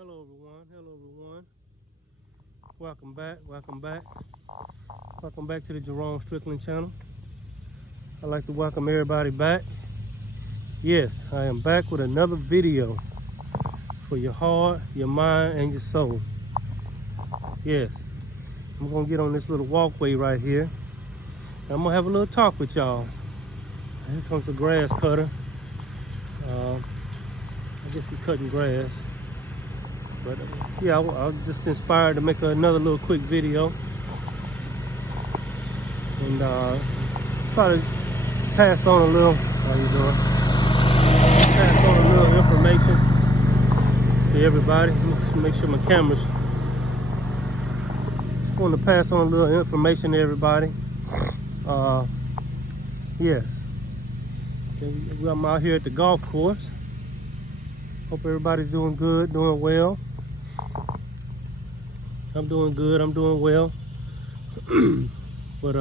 Hello everyone, hello everyone. Welcome back, welcome back. Welcome back to the Jerome Strickland channel. I'd like to welcome everybody back. Yes, I am back with another video for your heart, your mind, and your soul. Yes, I'm gonna get on this little walkway right here. I'm gonna have a little talk with y'all. Here comes the grass cutter. I guess he's cutting grass. But yeah, I was just inspired to make another little quick video and try to pass on a little. How you doing? Pass on a little information to everybody. Let me make sure my camera's. I want to pass on a little information to everybody. Yes, I'm out here at the golf course. Hope everybody's doing good, doing well. I'm doing good, I'm doing well. But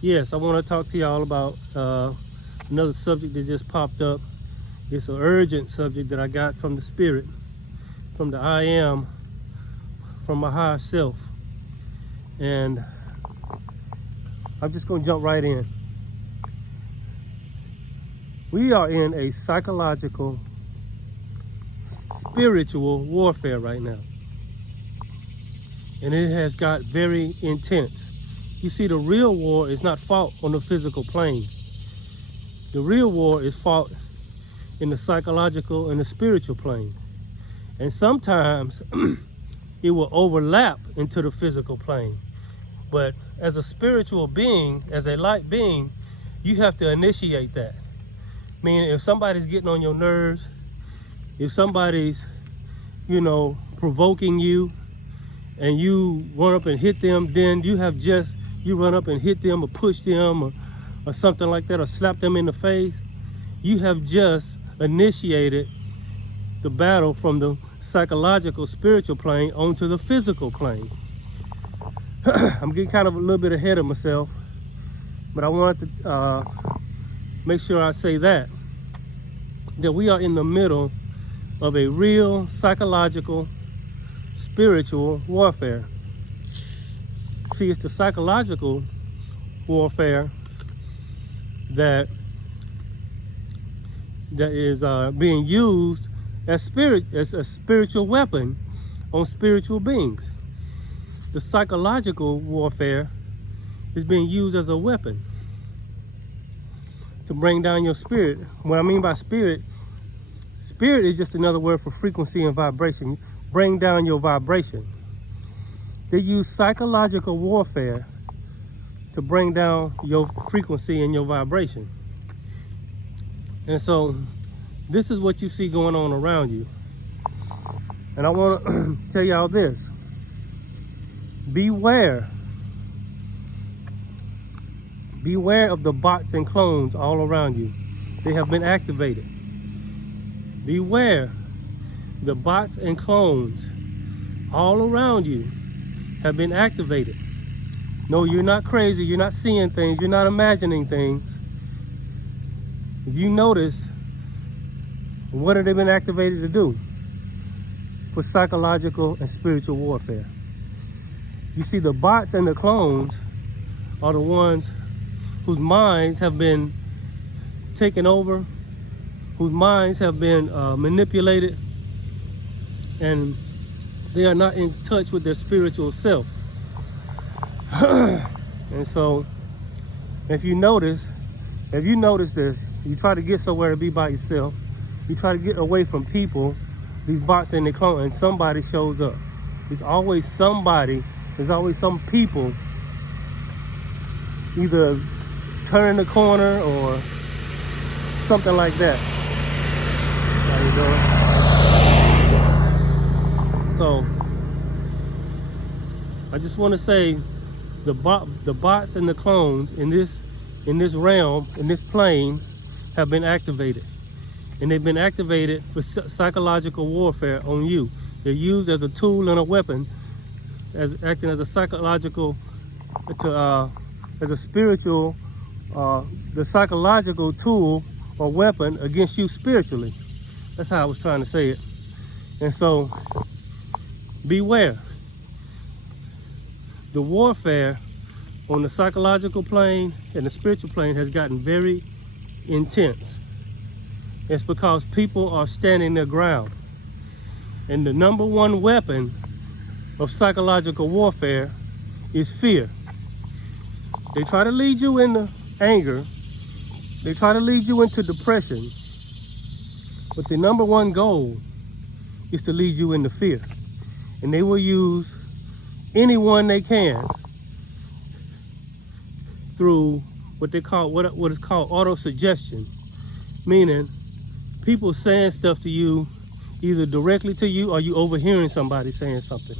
yes, I want to talk to y'all about another subject that just popped up. It's an urgent subject that I got from the spirit, from the I am, from my higher self. And I'm just going to jump right in. We are in a psychological, spiritual warfare right now. And it has got very intense. You see, the real war is not fought on the physical plane. The real war is fought in the psychological and the spiritual plane. And sometimes it will overlap into the physical plane. But as a spiritual being, as a light being, you have to initiate that. Meaning, if somebody's getting on your nerves, if somebody's, provoking you, and you run up and hit them, then you run up and hit them or push them or something like that, or slap them in the face. You have just initiated the battle from the psychological, spiritual plane onto the physical plane. I'm getting kind of a little bit ahead of myself, but I wanted to make sure I say that we are in the middle of a real psychological, spiritual warfare. See, it's the psychological warfare that is being used as a spiritual weapon on spiritual beings. The psychological warfare is being used as a weapon to bring down your spirit. What I mean by spirit is just another word for frequency and vibration. Bring down your vibration. They use psychological warfare to bring down your frequency and your vibration. And so this is what you see going on around you. And I want to tell y'all this. Beware. Beware of the bots and clones all around you. They have been activated. Beware. The bots and clones all around you have been activated. No, you're not crazy. You're not seeing things. You're not imagining things. If you notice, what have they been activated to do? For psychological and spiritual warfare. You see, the bots and the clones are the ones whose minds have been taken over, whose minds have been manipulated, and they are not in touch with their spiritual self. And so, if you notice this, you try to get somewhere to be by yourself, you try to get away from people, these bots and the clone, and somebody shows up. There's always somebody, there's always some people either turning the corner or something like that. How you doing? So I just want to say the bots and the clones in this realm, in this plane, have been activated. And they've been activated for psychological warfare on you. They're used as a tool and a weapon, acting as a psychological, as a spiritual, the psychological tool or weapon against you spiritually. That's how I was trying to say it. And so beware. The warfare on the psychological plane and the spiritual plane has gotten very intense. It's because people are standing their ground. And the number one weapon of psychological warfare is fear. They try to lead you into anger. They try to lead you into depression. But the number one goal is to lead you into fear. And they will use anyone they can through what they call, what is called auto-suggestion. Meaning people saying stuff to you, either directly to you or you overhearing somebody saying something.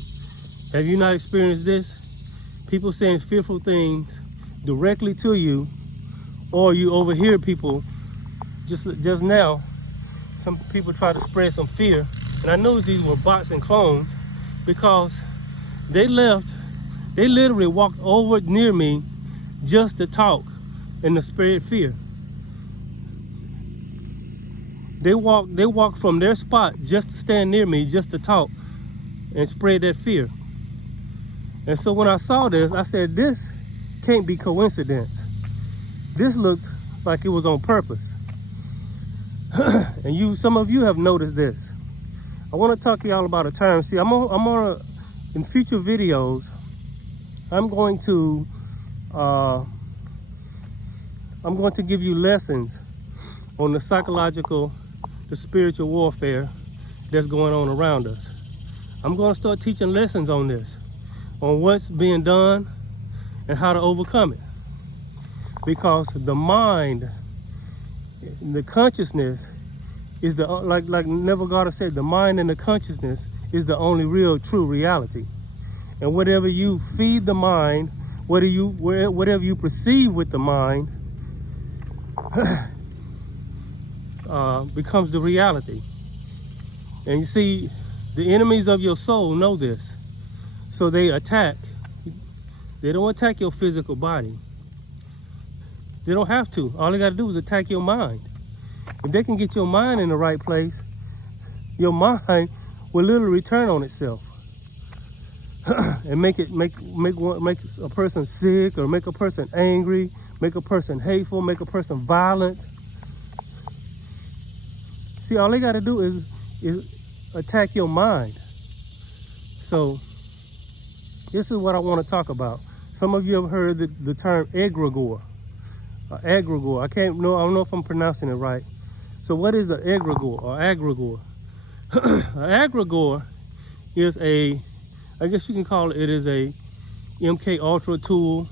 Have you not experienced this? People saying fearful things directly to you, or you overhear people. Just now, some people try to spread some fear, and I knew these were bots and clones because they literally walked over near me just to talk and to spread fear. They walked from their spot just to stand near me, just to talk and spread that fear. And so when I saw this, I said, this can't be coincidence. This looked like it was on purpose. And some of you have noticed this. I want to talk to y'all about a time. See, in future videos, I'm going to give you lessons on the psychological, the spiritual warfare that's going on around us. I'm going to start teaching lessons on this, on what's being done and how to overcome it. Because the mind, the consciousness is like Neville Goddard said, the mind and the consciousness is the only real true reality. And whatever you feed the mind, whatever you perceive with the mind, becomes the reality. And you see, the enemies of your soul know this. So they attack. They don't attack your physical body. They don't have to. All they got to do is attack your mind. If they can get your mind in the right place, your mind will literally turn on itself and make a person sick, or make a person angry, make a person hateful, make a person violent. See, all they got to do is attack your mind. So this is what I want to talk about. Some of you have heard the term egregore. Egregore. I don't know if I'm pronouncing it right. So what is the egregore or agregore? Agregore is I guess you can call it is a MK Ultra tool,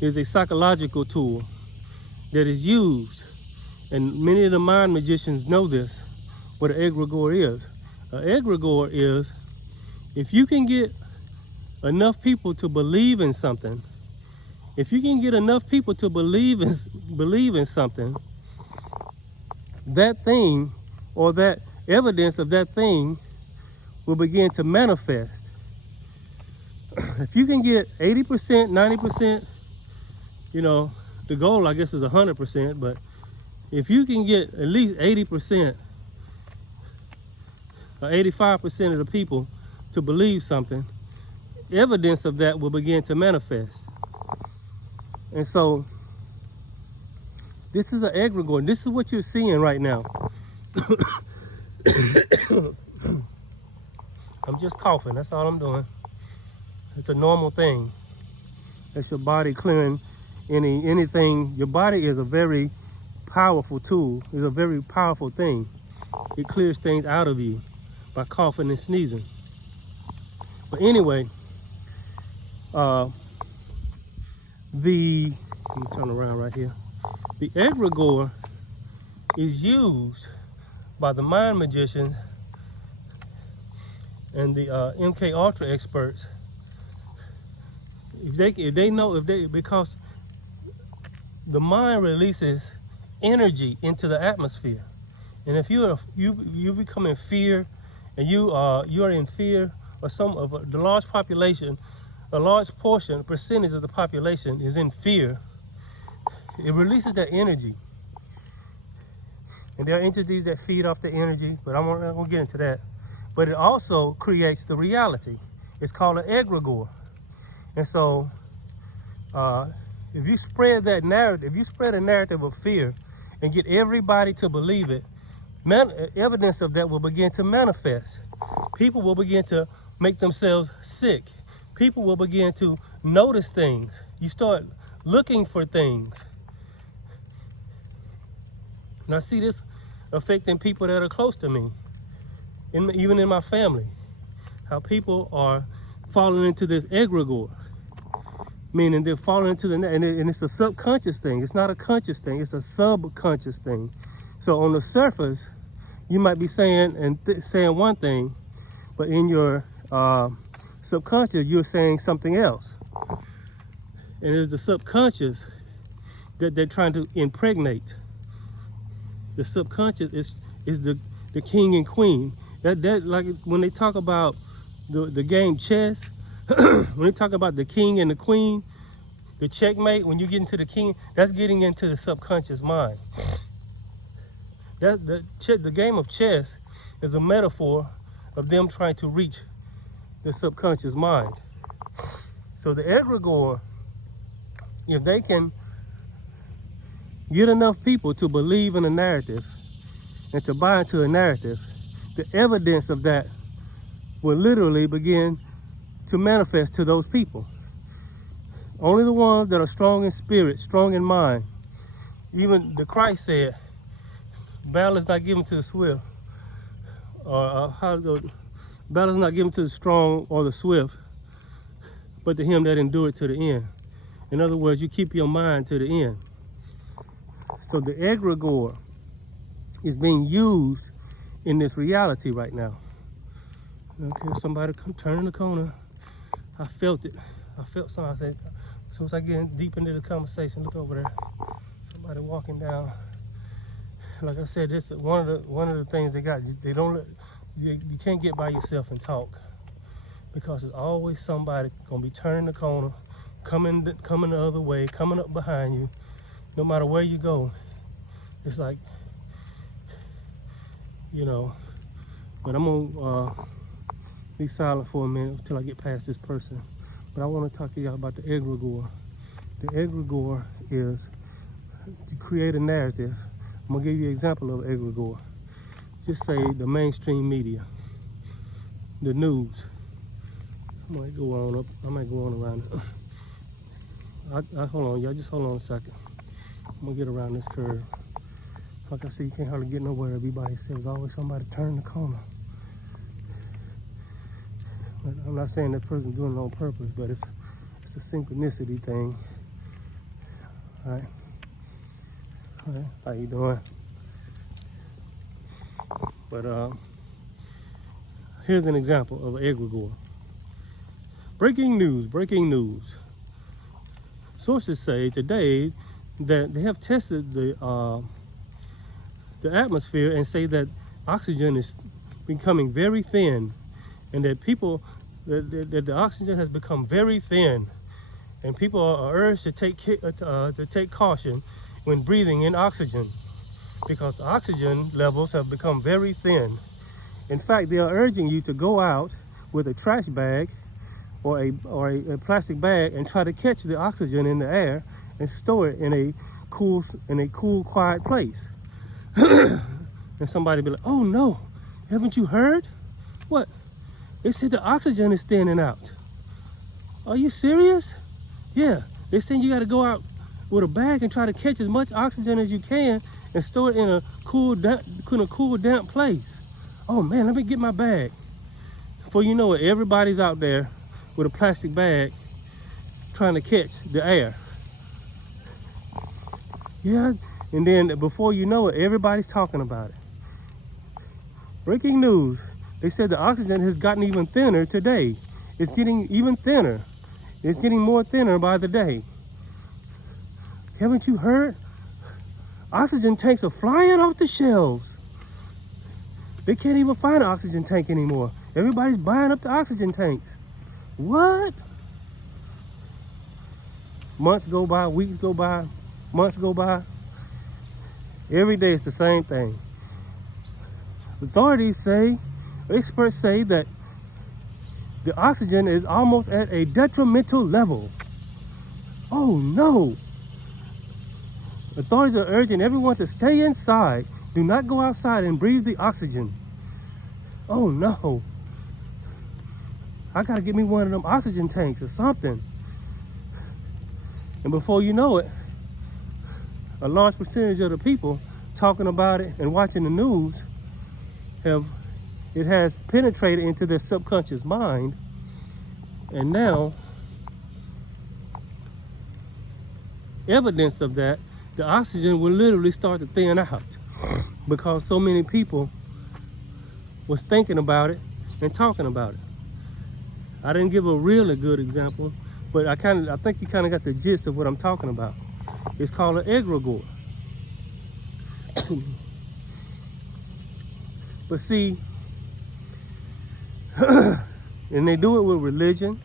is a psychological tool that is used, and many of the mind magicians know this, what an egregore is. An egregore is, if you can get enough people to believe in something, if you can get enough people to believe in something, that thing or that evidence of that thing will begin to manifest. If you can get 80%, 90%, the goal I guess is 100%, but if you can get at least 80% or 85% of the people to believe something, evidence of that will begin to manifest. And so this is an egregore. This is what you're seeing right now. I'm just coughing, that's all I'm doing. It's a normal thing. It's your body clearing anything. Your body is a very powerful tool. It's a very powerful thing. It clears things out of you by coughing and sneezing. But anyway, let me turn around right here. The egregore is used by the mind magicians and the MK Ultra experts. Because the mind releases energy into the atmosphere, and if you become in fear, and you are in fear, or the large population, a large percentage of the population is in fear, it releases that energy. And there are entities that feed off the energy, but I'm not gonna get into that. but it also creates the reality. It's called an egregore. And so if you spread that narrative, if you spread a narrative of fear and get everybody to believe it, evidence of that will begin to manifest. People will begin to make themselves sick. People will begin to notice things. You start looking for things. And I see this affecting people that are close to me, even in my family, how people are falling into this egregore, meaning they're falling into and it's a subconscious thing. It's not a conscious thing. It's a subconscious thing. So on the surface, you might be saying saying one thing, but in your subconscious, you're saying something else. And it's the subconscious that they're trying to impregnate. The subconscious is the king and queen. That like when they talk about the game chess, when they talk about the king and the queen, the checkmate, when you get into the king, that's getting into the subconscious mind. The game of chess is a metaphor of them trying to reach the subconscious mind. So the egregore, if they can get enough people to believe in a narrative and to buy into a narrative, the evidence of that will literally begin to manifest to those people. Only the ones that are strong in spirit, strong in mind. Even the Christ said, battle is not given to the swift, battle is not given to the strong or the swift, but to him that endureth to the end. In other words, you keep your mind to the end. So the egregore is being used in this reality right now. Okay, somebody come turning the corner. I felt it. I felt something. I said, as soon as I get deep into the conversation, look over there. Somebody walking down. Like I said, this is one of the things they got. They don't. You can't get by yourself and talk, because there's always somebody gonna be turning the corner, coming the other way, coming up behind you. No matter where you go, it's like, you know. But I'm gonna be silent for a minute until I get past this person. But I want to talk to y'all about the egregore. The egregore is to create a narrative. I'm gonna give you an example of egregore. Just say the mainstream media, the news. I might go on around it. Hold on, y'all. Just hold on a second. I'm gonna get around this curve. Like I said, you can't hardly get nowhere be by yourself. There's always somebody turning the corner. But I'm not saying that person's doing it on purpose, but it's a synchronicity thing. All right. How you doing? But here's an example of an egregore. Breaking news. Sources say today that they have tested the atmosphere and say that oxygen is becoming very thin, and that the oxygen has become very thin, and people are urged to take caution when breathing in oxygen, because oxygen levels have become very thin. In fact, they are urging you to go out with a trash bag or a plastic bag and try to catch the oxygen in the air and store it in a cool, quiet place. And somebody be like, "Oh no, haven't you heard? What? They said the oxygen is thinning out." Are you serious? Yeah, they saying you got to go out with a bag and try to catch as much oxygen as you can and store it in a cool, damp place. Oh man, let me get my bag. Before you know it, everybody's out there with a plastic bag trying to catch the air. Yeah, and then before you know it, everybody's talking about it. Breaking news. They said the oxygen has gotten even thinner today. It's getting even thinner. It's getting more thinner by the day. Haven't you heard? Oxygen tanks are flying off the shelves. They can't even find an oxygen tank anymore. Everybody's buying up the oxygen tanks. What? Months go by, weeks go by, months go by. Every day it's the same thing. Authorities say Experts say that the oxygen is almost at a detrimental level. Oh no! Authorities are urging everyone to stay inside. Do not go outside and breathe the oxygen. Oh no! I gotta get me one of them oxygen tanks or something. And before you know it, a large percentage of the people talking about it and watching the news it has penetrated into their subconscious mind, and now evidence of that, the oxygen will literally start to thin out because so many people was thinking about it and talking about it. I didn't give a really good example, but I think you kind of got the gist of what I'm talking about. It's called an egregore. But see, and they do it with religion,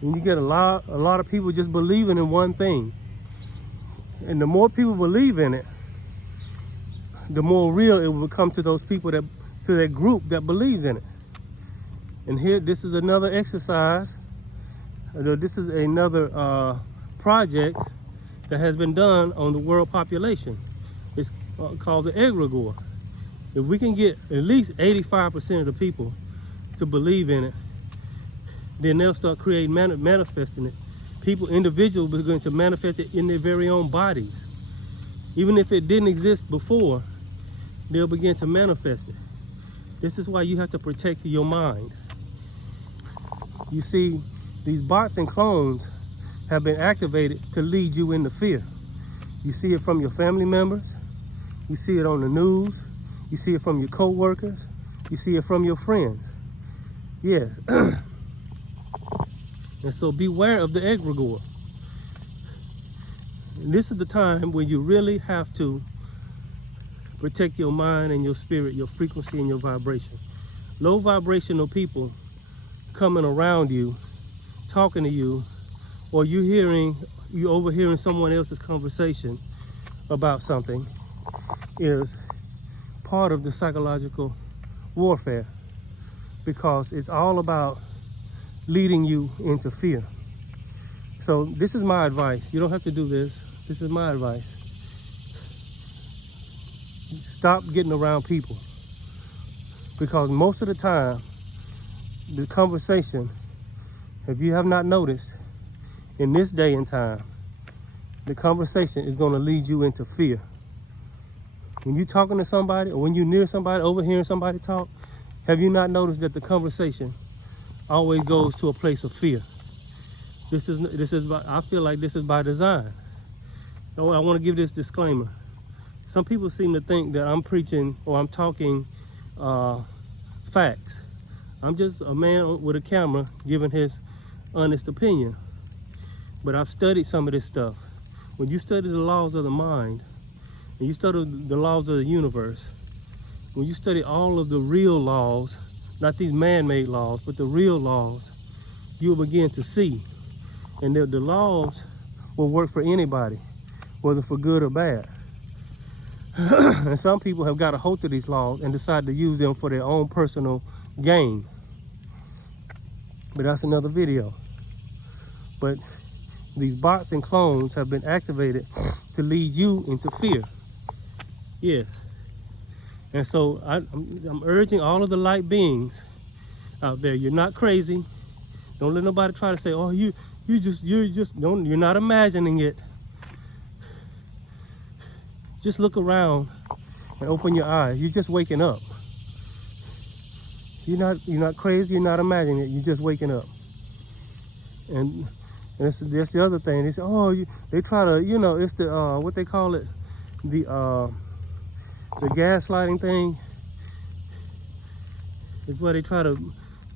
and you get a lot of people just believing in one thing. And the more people believe in it, the more real it will become to those people, to that group that believes in it. And here, this is another exercise. This is another project that has been done on the world population. It's called the egregore. If we can get at least 85% of the people to believe in it, then they'll start creating, manifesting it. Individuals are going to manifest it in their very own bodies. Even if it didn't exist before, they'll begin to manifest it. This is why you have to protect your mind. You see, these bots and clones have been activated to lead you into fear. You see it from your family members. You see it on the news. You see it from your co-workers. You see it from your friends. Yeah. And so beware of the egregore. And this is the time when you really have to protect your mind and your spirit, your frequency and your vibration. Low vibrational people coming around you, talking to you, or you overhearing someone else's conversation about something is part of the psychological warfare, because it's all about leading you into fear. So this is my advice. You don't have to do this. This is my advice. Stop getting around people, because most of the time the conversation, if you have not noticed, in this day and time, the conversation is going to lead you into fear. When you're talking to somebody, or when you're near somebody, overhearing somebody talk, have you not noticed that the conversation always goes to a place of fear? I feel like this is by design. I want to give this disclaimer. Some people seem to think that I'm preaching or I'm talking facts. I'm just a man with a camera giving his honest opinion. But I've studied some of this stuff. When you study the laws of the mind, and you study the laws of the universe, when you study all of the real laws, not these man-made laws, but the real laws, you'll begin to see. And the laws will work for anybody, whether for good or bad. And some people have got a hold of these laws and decide to use them for their own personal gain. But that's another video. But these bots and clones have been activated to lead you into fear. Yes. And so I'm urging all of the light beings out there, you're not crazy. Don't let nobody try to say, oh, you're not imagining it. Just look around and open your eyes. You're just waking up. You're not crazy, you're not imagining it, you're just waking up. And that's the other thing. They say, oh, they try to, it's the, what they call it, the gaslighting thing. It's where they try to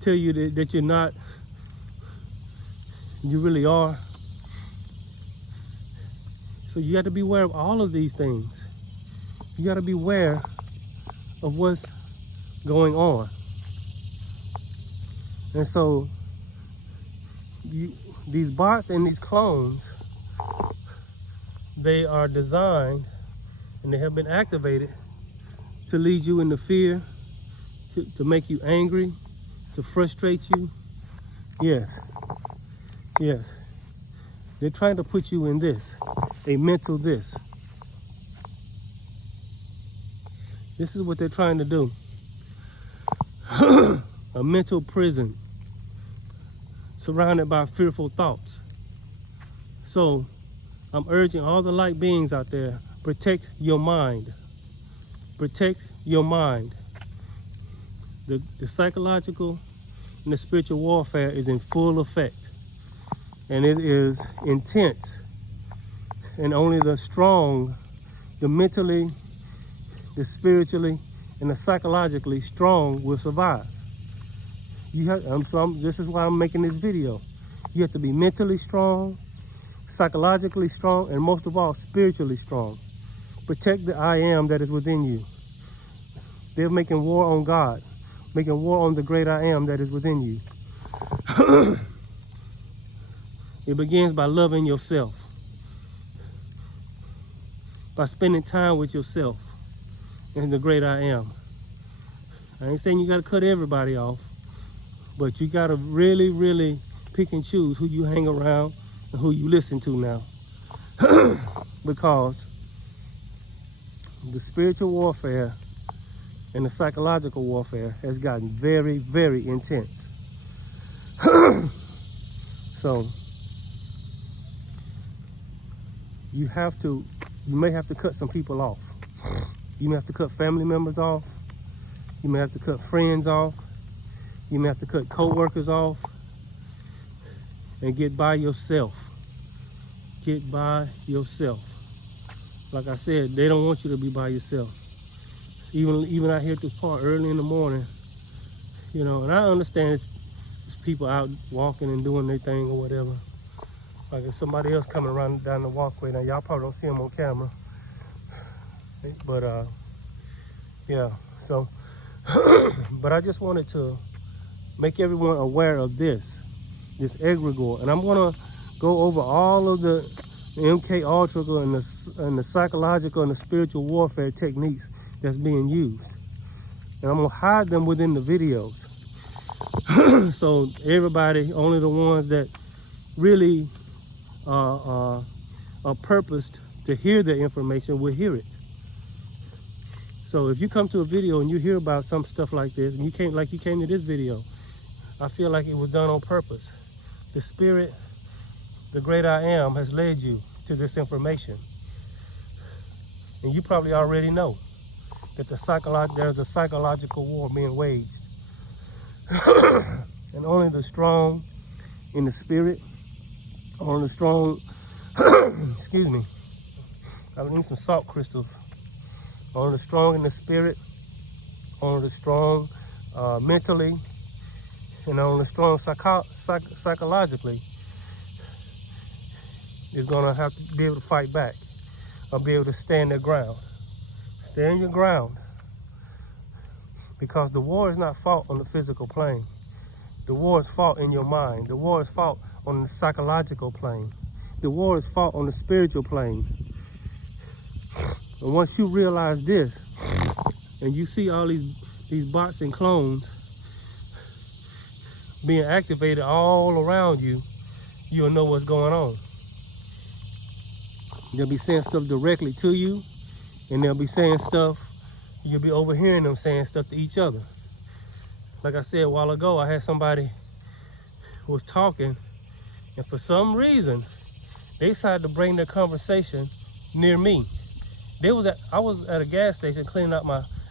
tell you that you're not, you really are. So you got to be aware of all of these things. You got to be aware of what's going on. And so these bots and these clones, they are designed and they have been activated to lead you into fear, to make you angry, to frustrate you. Yes, yes. They're trying to put you in this, a mental this. This is what they're trying to do. A mental prison surrounded by fearful thoughts. So I'm urging all the light beings out there, protect your mind. Protect your mind. The psychological and the spiritual warfare is in full effect. And it is intense. And only the strong, the mentally, the spiritually, and the psychologically strong will survive. This is why I'm making this video. You have to be mentally strong, psychologically strong, and most of all, spiritually strong. Protect the I am that is within you. They're making war on God, making war on the great I am that is within you. It begins by loving yourself, by spending time with yourself and the great I am. I ain't saying you got to cut everybody off, but you got to really, really pick and choose who you hang around and who you listen to now. Because the spiritual warfare and the psychological warfare has gotten very, very intense. So you may have to cut some people off. You may have to cut family members off. You may have to cut friends off. You may have to cut co-workers off and get by yourself. Get by yourself. Like I said, they don't want you to be by yourself. Even out here at this park early in the morning, you know, and I understand it's people out walking and doing their thing or whatever. Like if somebody else coming around down the walkway, now y'all probably don't see them on camera. But yeah, so, but I just wanted to make everyone aware of this egregore. And I'm gonna go over all of the MK Ultra and the psychological and the spiritual warfare techniques that's being used. And I'm gonna hide them within the videos. So everybody, only the ones that really are purposed to hear the information will hear it. So if you come to a video and you hear about some stuff like this, and you came to this video, I feel like it was done on purpose. The spirit, the great I am, has led you to this information. And you probably already know that there's a psychological war being waged. And only the strong in the spirit, only the strong, excuse me, I need some salt crystals. Only the strong in the spirit, only the strong mentally, and only the strong psychologically is gonna have to be able to fight back or be able to stand their ground. Stand your ground. Because the war is not fought on the physical plane. The war is fought in your mind. The war is fought on the psychological plane. The war is fought on the spiritual plane. And once you realize this, and you see all these bots and clones being activated all around you, you'll know what's going on. They'll be saying stuff directly to you, and they'll be saying stuff, you'll be overhearing them saying stuff to each other. Like I said a while ago, I had somebody who was talking, and for some reason, they decided to bring their conversation near me. I was at a gas station cleaning out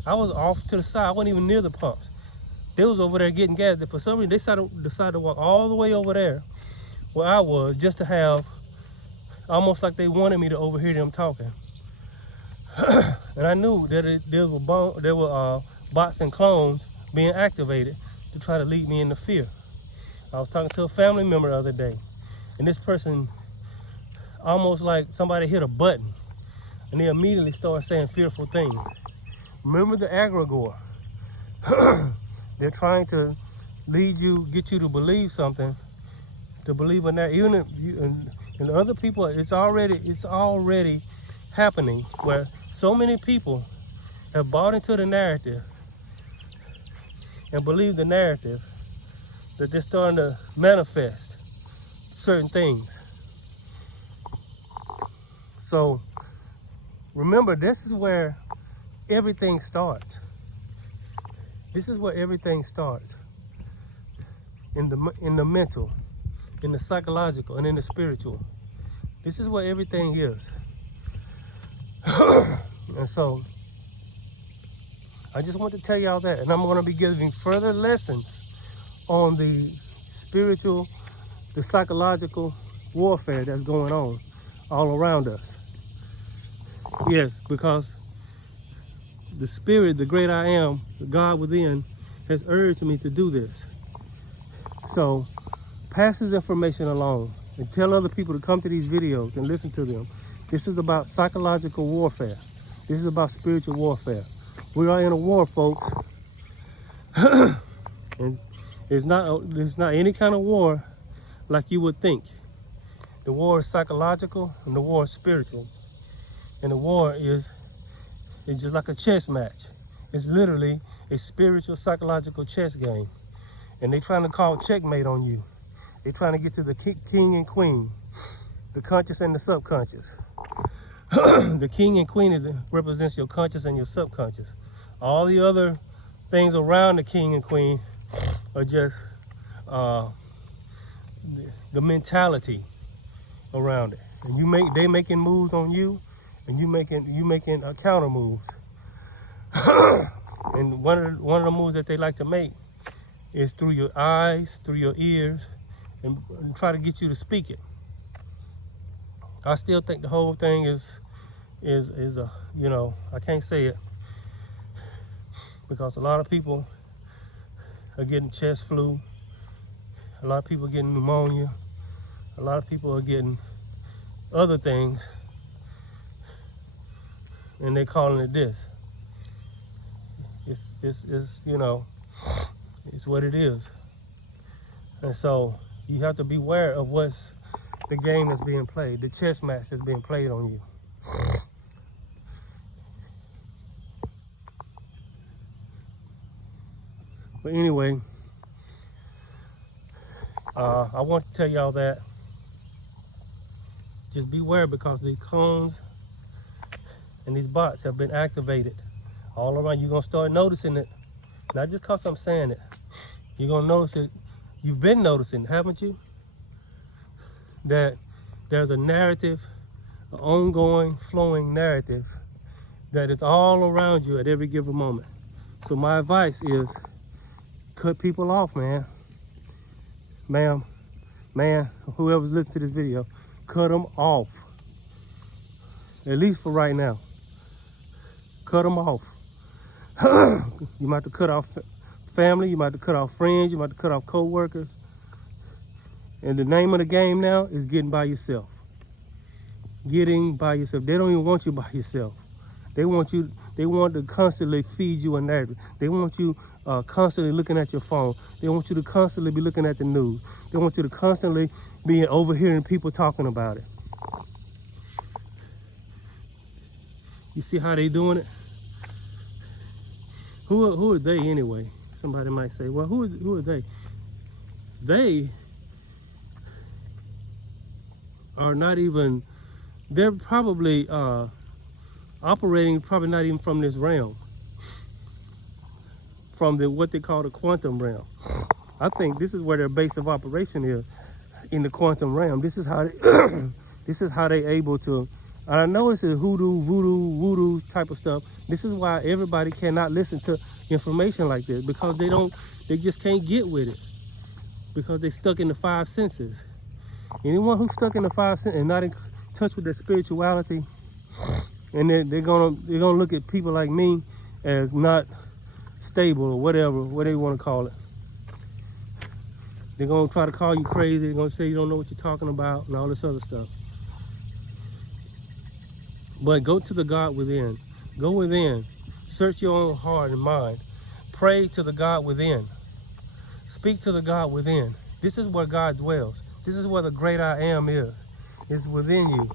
I was off to the side. I wasn't even near the pumps. They was over there getting gas. For some reason, they decided to walk all the way over there where I was just to have, almost like they wanted me to overhear them talking. And I knew that there were bots and clones being activated to try to lead me into fear. I was talking to a family member the other day, and this person, almost like somebody hit a button, and they immediately started saying fearful things. Remember the egregore. They're trying to get you to believe something, to believe in that. Even if and other people, it's already happening where so many people have bought into the narrative and believe the narrative that they're starting to manifest certain things. So remember, this is where everything starts. This is where everything starts. In the mental, in the psychological, and in the spiritual. This is where everything is. And so I just want to tell y'all that, and I'm going to be giving further lessons on the spiritual, the psychological warfare that's going on all around us. Yes, because the spirit, the great I am, the God within, has urged me to do this. So pass this information along and tell other people to come to these videos and listen to them. This is about psychological warfare. This is about spiritual warfare. We are in a war, folks. And it's not any kind of war like you would think. The war is psychological and the war is spiritual. And the war is just like a chess match. It's literally a spiritual, psychological chess game. And they're trying to call checkmate on you. They're trying to get to the king and queen, the conscious and the subconscious. The king and queen represents your conscious and your subconscious. All the other things around the king and queen are just the mentality around it. And they making moves on you, and you making counter moves. And one of the moves that they like to make is through your eyes, through your ears, and try to get you to speak it. I still think the whole thing is a, you know, I can't say it because a lot of people are getting chest flu, a lot of people are getting pneumonia, a lot of people are getting other things, and they're calling it this. It's you know, it's what it is. And so you have to be aware of what's the game that's being played, the chess match that's being played on you. But anyway, I want to tell y'all that just beware, because these clones and these bots have been activated all around. You're going to start noticing it, not just because I'm saying it. You're going to notice it. You've been noticing, haven't you? That there's a narrative, an ongoing, flowing narrative that is all around you at every given moment. So my advice is cut people off, man. Ma'am, man, whoever's listening to this video, cut them off. At least for right now. Cut them off. You might have to cut off family, you might have to cut off friends, you might have to cut off co-workers. And the name of the game now is getting by yourself. Getting by yourself. They don't even want you by yourself. They want to constantly feed you a narrative. They want you constantly looking at your phone. They want you to constantly be looking at the news. They want you to constantly be overhearing people talking about it. You see how they doing it? Who are they anyway? Somebody might say, well, who are they? They are not even, they're probably operating probably not even from this realm, from what they call the quantum realm. I think this is where their base of operation is, in the quantum realm. This is how they, this is how they able to. I know it's a hoodoo, voodoo type of stuff. This is why everybody cannot listen to information like this, because they just can't get with it, because they're stuck in the five senses. Anyone who's stuck in the five senses and not in touch with their spirituality, and they're gonna look at people like me as not stable or whatever, what they want to call it. They're gonna try to call you crazy. They're gonna say you don't know what you're talking about and all this other stuff. But go to the God within. Go within. Search your own heart and mind. Pray to the God within. Speak to the God within. This is where God dwells. This is where the great I am is. It's within you.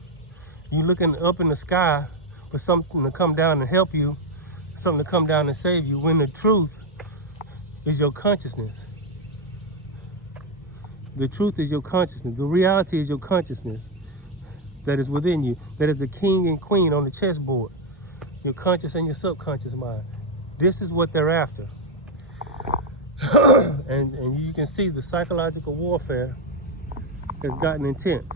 You're looking up in the sky for something to come down and help you, something to come down and save you, when the truth is your consciousness. The truth is your consciousness. The reality is your consciousness that is within you. That is the king and queen on the chessboard. Your conscious and your subconscious mind. This is what they're after. and you can see the psychological warfare has gotten intense.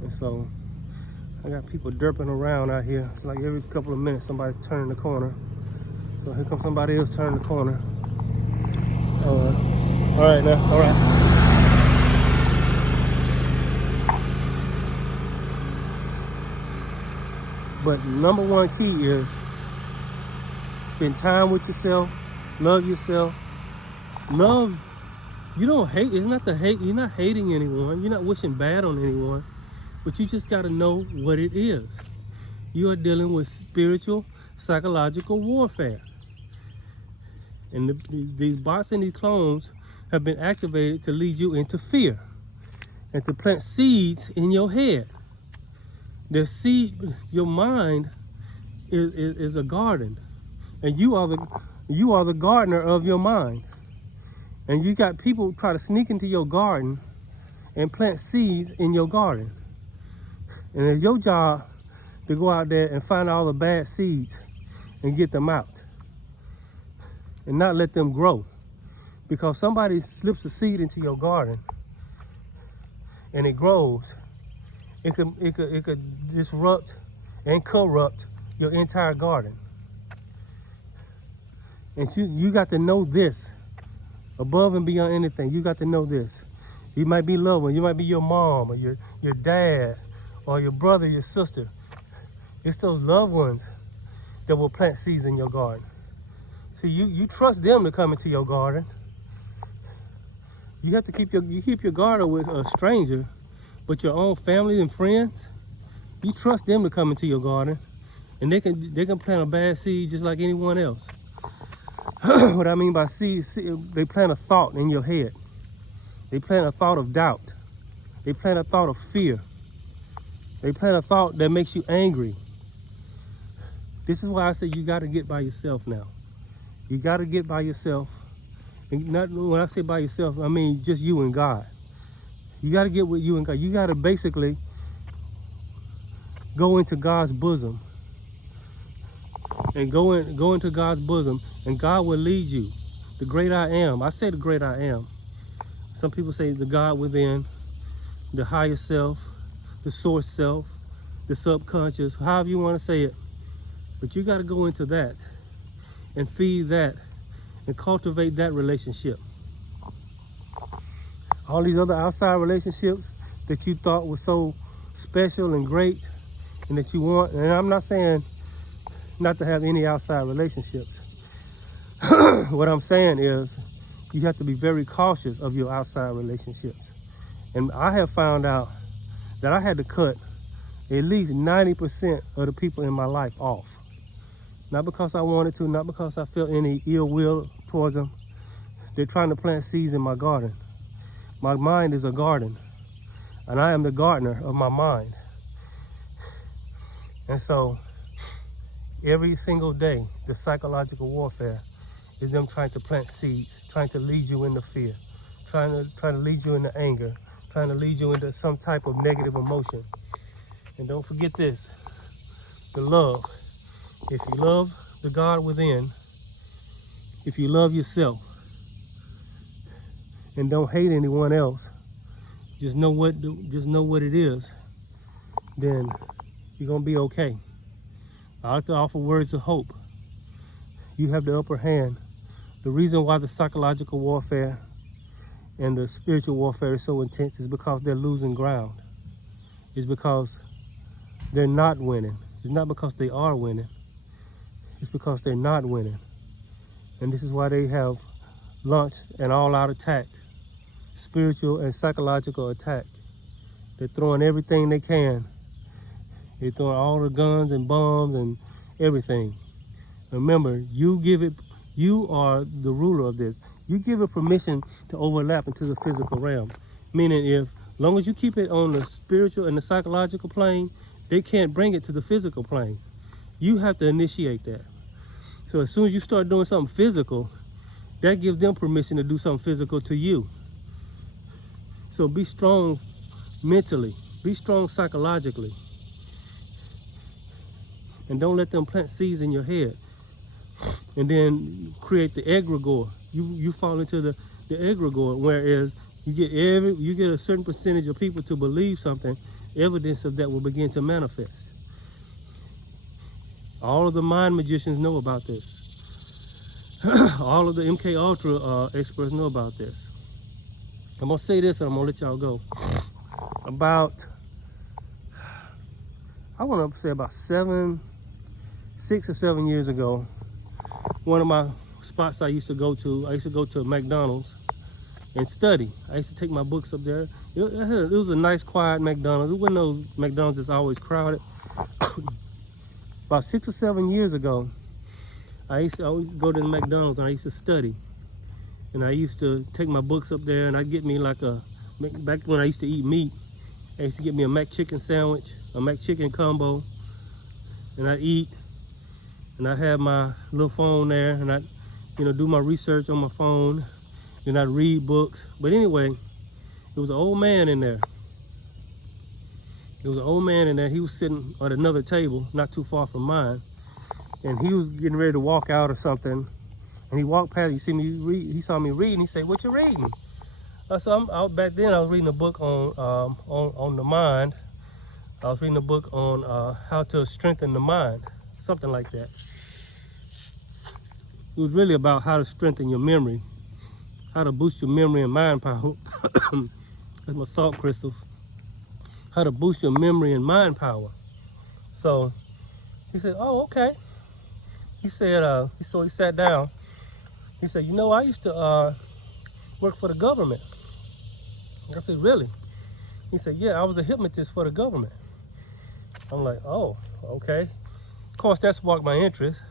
And so I got people derping around out here. It's like every couple of minutes somebody's turning the corner. So here comes somebody else turning the corner. All right now, all right. But number one key is spend time with yourself, love yourself. Love, you don't hate, it's not the hate, you're not hating anyone, you're not wishing bad on anyone, but you just gotta know what it is. You are dealing with spiritual, psychological warfare. And these bots and these clones have been activated to lead you into fear and to plant seeds in your head. The seed, your mind is a garden, and you are the gardener of your mind. And you got people try to sneak into your garden and plant seeds in your garden. And it's your job to go out there and find all the bad seeds and get them out and not let them grow. Because somebody slips a seed into your garden and it grows, it could disrupt and corrupt your entire garden. And you got to know this above and beyond anything. You got to know this. You might be loved one, you might be your mom or your dad or your brother, your sister. It's those loved ones that will plant seeds in your garden. See, you trust them to come into your garden. You have to keep your garden with a stranger, but your own family and friends, you trust them to come into your garden, and they can plant a bad seed just like anyone else. What I mean by seed, they plant a thought in your head. They plant a thought of doubt. They plant a thought of fear. They plant a thought that makes you angry. This is why I say you got to get by yourself now. You got to get by yourself. And not when I say by yourself, I mean just you and God. You got to get with you and God. You got to basically go into God's bosom. And go into God's bosom, and God will lead you. The great I am. I say the great I am. Some people say the God within, the higher self, the source self, the subconscious, however you want to say it. But you got to go into that and feed that and cultivate that relationship. All these other outside relationships that you thought were so special and great and that you want, and I'm not saying not to have any outside relationships. What I'm saying is you have to be very cautious of your outside relationships. And I have found out that I had to cut at least 90% of the people in my life off. Not because I wanted to, not because I felt any ill will towards them. They're trying to plant seeds in my garden. My mind is a garden, and I am the gardener of my mind. And so every single day, the psychological warfare is them trying to plant seeds, trying to lead you into fear, trying to lead you into anger, trying to lead you into some type of negative emotion. And don't forget this, the love. If you love the God within, if you love yourself and don't hate anyone else, just know what it is, then you're gonna be okay. I like to offer words of hope. You have the upper hand. The reason why the psychological warfare and the spiritual warfare is so intense is because they're losing ground. It's because they're not winning. It's not because they are winning. It's because they're not winning. And this is why they have launched an all-out attack, spiritual and psychological attack. They're throwing everything they can. They're throwing all the guns and bombs and everything. Remember, you are the ruler of this. You give it permission to overlap into the physical realm. Meaning as long as you keep it on the spiritual and the psychological plane, they can't bring it to the physical plane. You have to initiate that. So as soon as you start doing something physical, that gives them permission to do something physical to you. So be strong mentally, be strong psychologically, and don't let them plant seeds in your head and then create the egregore. You fall into the egregore, whereas you get a certain percentage of people to believe something, evidence of that will begin to manifest. All of the mind magicians know about this. All of the MK Ultra experts know about this. I'm gonna say this and I'm gonna let y'all go. About, I want to say about 6 or 7 years ago, one of my spots I used to go to McDonald's and study. I used to take my books up there. It was a nice, quiet McDonald's. It wasn't those McDonald's that's always crowded. About 6 or 7 years ago, I used to always go to the McDonald's and I used to study. And I used to take my books up there and I'd get me like back when I used to eat meat, I used to get me a McChicken sandwich, a McChicken combo, and I'd eat, and I'd have my little phone there, and I'd, do my research on my phone, and I'd read books. But anyway, there was an old man in there. There was an old man in there. He was sitting at another table, not too far from mine, and he was getting ready to walk out or something. And he walked past. He saw me reading. He said, "What you reading?" So back then I was reading a book on the mind. I was reading a book on how to strengthen the mind, something like that. It was really about how to strengthen your memory, how to boost your memory and mind power. That's my salt crystals. How to boost your memory and mind power. So he said, "Oh, okay." He said, so he sat down. He said, "I used to work for the government." I said, "Really?" He said, "Yeah, I was a hypnotist for the government." I'm like, "Oh, okay." Of course, that sparked my interest.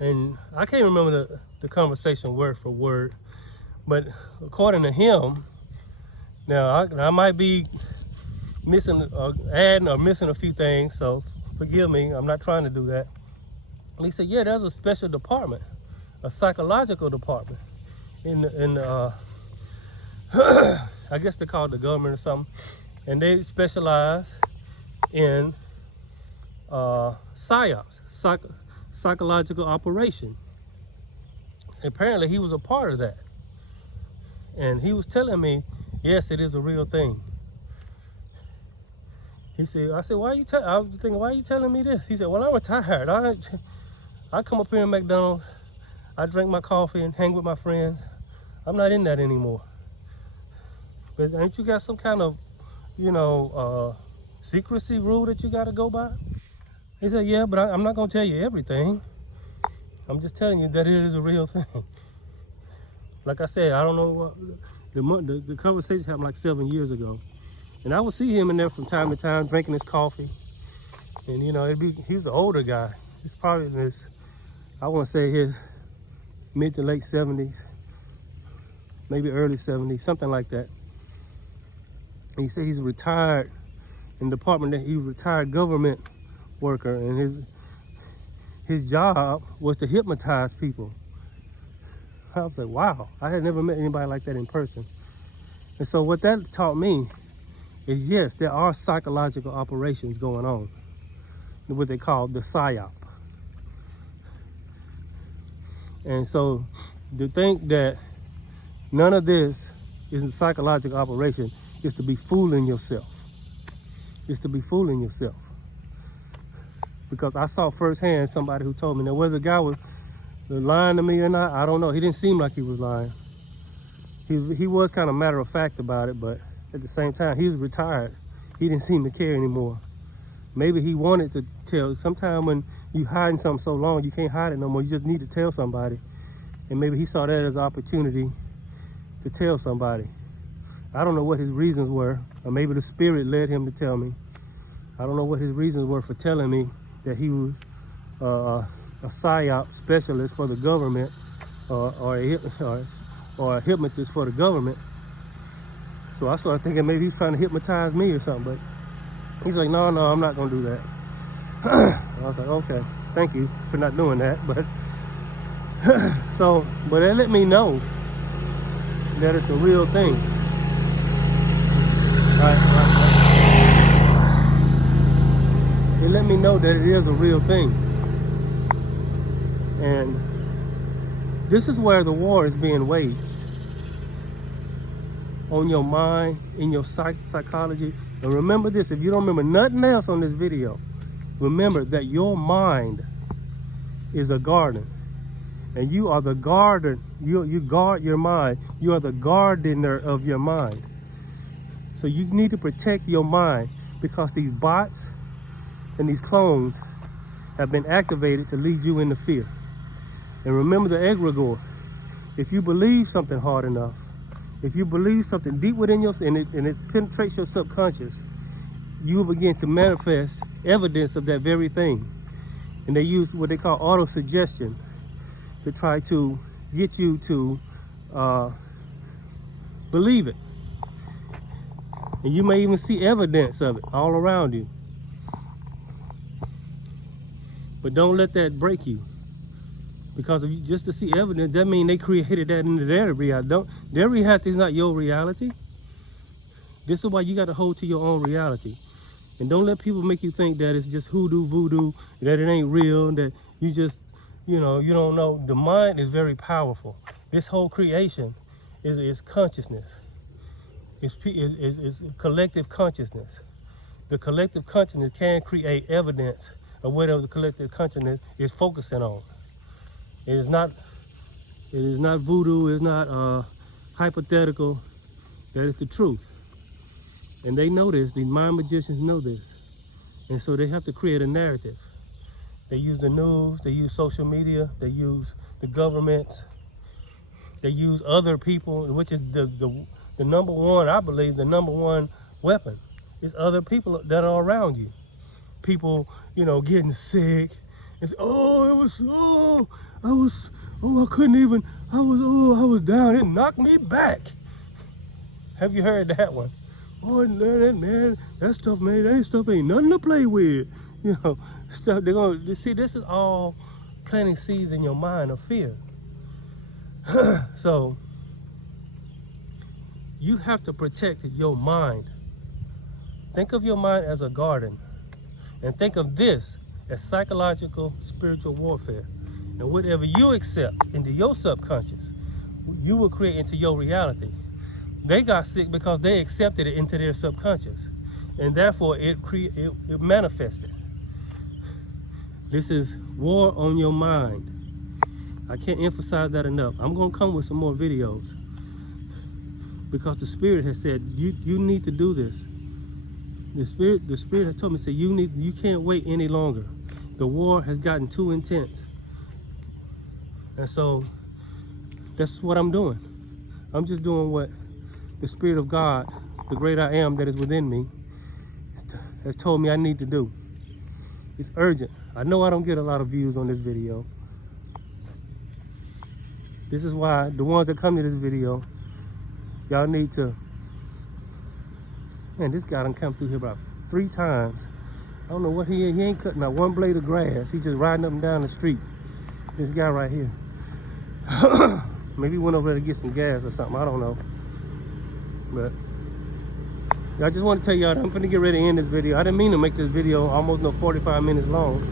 And I can't remember the conversation word for word, but according to him, now I might be adding or missing a few things, so forgive me. I'm not trying to do that. And he said, "Yeah, there's a special department, a psychological department in I guess they call it the government or something, and they specialize in psyops, psychological operation." Apparently he was a part of that, and he was telling me, yes, it is a real thing. I said, I was thinking, "Why are you telling me this?" He said, "Well, I'm retired. I come up here in McDonald's, I drink my coffee and hang with my friends. I'm not in that anymore." But ain't you got some kind of, secrecy rule that you got to go by? He said, "Yeah, but I'm not going to tell you everything. I'm just telling you that it is a real thing." Like I said, I don't know what, the conversation happened like 7 years ago. And I would see him in there from time to time drinking his coffee. And, he's an older guy. He's probably in his, I want to say his mid to late 70s, maybe early 70s, something like that. And he said he's retired in the department, that he's a retired government worker, and his job was to hypnotize people. I was like, wow, I had never met anybody like that in person. And so what that taught me is, yes, there are psychological operations going on, what they call the psyop. And so to think that none of this is a psychological operation is to be fooling yourself. It's to be fooling yourself. Because I saw firsthand somebody who told me, now whether the guy was lying to me or not, I don't know. He didn't seem like he was lying. He was kind of matter of fact about it, but at the same time, he was retired. He didn't seem to care anymore. Maybe he wanted to tell. Sometimes when you hiding something so long, you can't hide it no more. You just need to tell somebody. And maybe he saw that as an opportunity to tell somebody. I don't know what his reasons were, or maybe the spirit led him to tell me. I don't know what his reasons were for telling me that he was a psyop specialist for the government, or a hypnotist for the government. So I started thinking maybe he's trying to hypnotize me or something, but he's like, no, I'm not gonna do that. I was like, okay, thank you for not doing that. But so, but it let me know that it's a real thing. Right. It let me know that it is a real thing. And this is where the war is being waged. On your mind, in your psychology. And remember this, if you don't remember nothing else on this video, remember that your mind is a garden. And you are the gardener. You guard your mind. You are the gardener of your mind. So you need to protect your mind, because these bots and these clones have been activated to lead you into fear. And remember the egregore. If you believe something hard enough, if you believe something deep within yourself, and it penetrates your subconscious, you will begin to manifest evidence of that very thing. And they use what they call auto-suggestion to try to get you to believe it. And you may even see evidence of it all around you. But don't let that break you. Because if you, just to see evidence, that means they created that into their reality. Their reality is not your reality. This is why you got to hold to your own reality. And don't let people make you think that it's just hoodoo, voodoo, that it ain't real, that you just, you know, you don't know. The mind is very powerful. This whole creation is consciousness. It's collective consciousness. The collective consciousness can create evidence of whatever the collective consciousness is focusing on. It is not voodoo, it's not hypothetical, that is the truth. And they know this, these mind magicians know this. And so they have to create a narrative. They use the news, they use social media, they use the governments, they use other people, which is the number one, I believe, the number one weapon is other people that are around you. People, you know, getting sick. And say, I couldn't even, I was down, it knocked me back. Have you heard that one? Oh, man, that stuff ain't nothing to play with. You know, stuff, they're gonna, see, this is all planting seeds in your mind of fear. So, you have to protect your mind. Think of your mind as a garden. And think of this as psychological, spiritual warfare. And whatever you accept into your subconscious, you will create into your reality. They got sick because they accepted it into their subconscious. And therefore, it manifested. This is war on your mind. I can't emphasize that enough. I'm going to come with some more videos, because the Spirit has said, you need to do this. The Spirit has told me, say, you can't wait any longer. The war has gotten too intense. And so that's what I'm doing. I'm just doing what the Spirit of God, the great I am that is within me, has told me I need to do. It's urgent. I know I don't get a lot of views on this video. This is why the ones that come to this video, y'all need to, man, this guy done come through here about 3 times. I don't know what he ain't cutting out one blade of grass. He's just riding up and down the street. This guy right here. Maybe he went over there to get some gas or something, I don't know. But I just want to tell y'all that I'm finna get ready to end this video. I didn't mean to make this video almost 45 minutes long,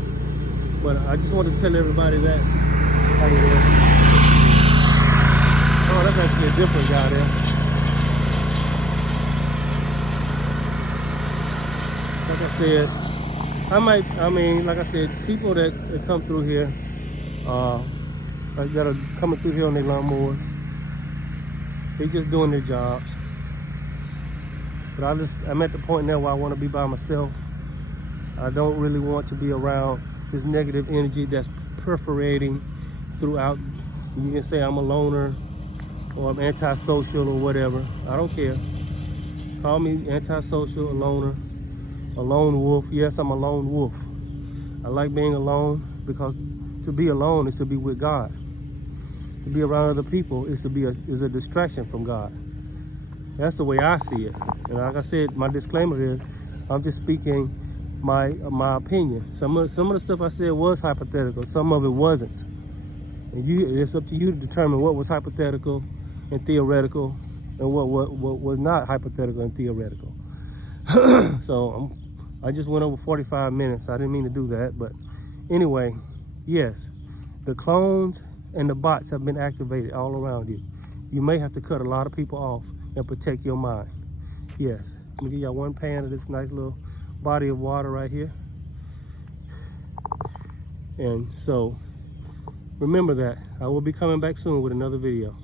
but I just wanted to tell everybody that. How you doing? Oh, that's actually a different guy there. Like I said, like I said, people that come through here, that are coming through here on their lawnmowers, they just doing their jobs. But I'm at the point now where I want to be by myself. I don't really want to be around this negative energy that's perforating throughout. You can say I'm a loner, or I'm antisocial, or whatever. I don't care. Call me antisocial, a loner, a lone wolf. Yes, I'm a lone wolf. I like being alone, because to be alone is to be with God. To be around other people is a distraction from God. That's the way I see it. And like I said, my disclaimer is, I'm just speaking my opinion. Some of the stuff I said was hypothetical. Some of it wasn't. And it's up to you to determine what was hypothetical and theoretical, and what was not hypothetical and theoretical. So I just went over 45 minutes. I didn't mean to do that, but anyway, yes, the clones and the bots have been activated all around you. You may have to cut a lot of people off and protect your mind. Yes, let me give y'all one pan of this nice little body of water right here. And so remember that I will be coming back soon with another video.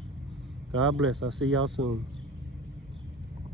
God bless. I'll see y'all soon.